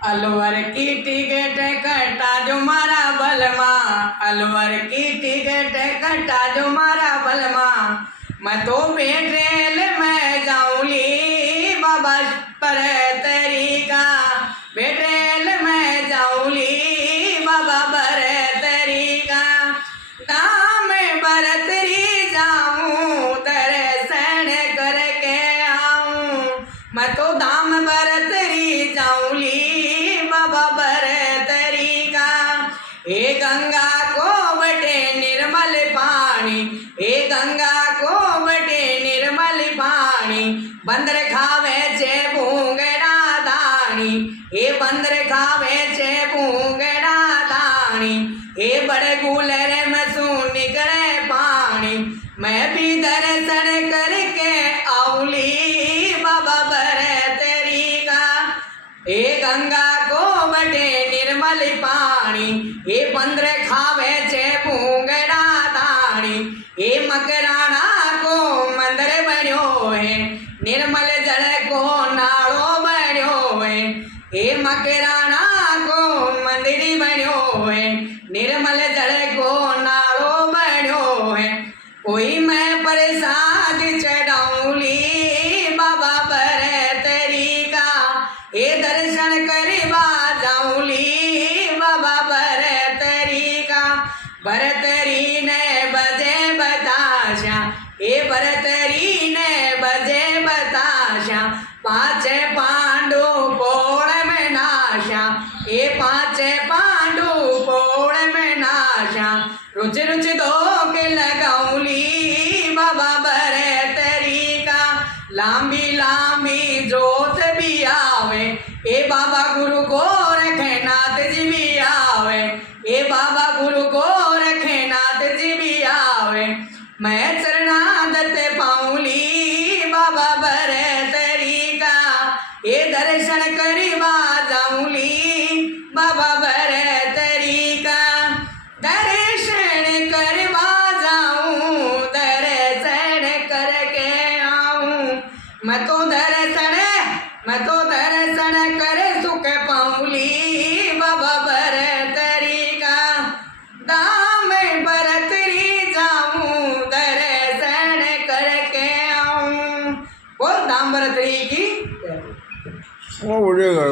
अलवर की टिकट कटा जो मारा बलमा, अलवर की टिकट कटा जो मारा बलमा। मैं तो बेट्रेल में जाऊँली बाबा पर तरीका, बेट्रेल में जाऊँली बाबा पर तरीका। दाम बरतरी जाऊँ दर्शन करके आऊँ, मैं तो दाम बरतरी जाऊँली बाबा बरतरीका। ए गंगा को बटे निर्मल पानी, ए गंगा को बटे निर्मल पानी। बंदर खावे छे भूंगड़ा दानी, ए बंदर खावे छे भूंगड़ा दानी। ए बड़े गुलर में सू निकले पानी, मैं भी दर्शन करके आऊली बाबा बरतरीका। ए गंगा को बटे निर्मल पानी, ए बंदर खावे छे भूंगड़ा दानी। ए मकराना को मंदिर बन्यो है, निर्मल जल को नालो बन्यो है। ए मकराना को मंदिर बन्यो है, निर्मल जल को नालो बन्यो है। कोई मैं प्रसाद चढ़ाऊँली बाबा बरतरीका, ए दर्शन करवा जाऊँली बाबा बरतरीका। बरतरी ने बजे बताशा, ए बरतरी ने बजे बताशा। पाँच पांडु पोड़ में नाशा, ए पाँच पांडु पोड़ में नाशा। रुच रुच दो के लगाऊँली बाबा बरतरीका। लांबी लांबी जोत भी आवे, ए बाबा गुरु गोरखनाथ जी भी आवे, ए बाबा गुरु गोरखनाथ जी भी आवे। मैं चरणागत पाऊँली बाबा बरतरीका, ए दर्शन करवा जाऊँली बाबा बरतरीका। दर्शन करवा जाऊँ दर्शन करके आऊँ, मैं तो दर्शन कर सुख पाऊँली बाबा बरतरीका। दाम बरतरी जाऊँ दर्शन करके आऊँ। बोल दाम बरतरी की। वो बोलेगा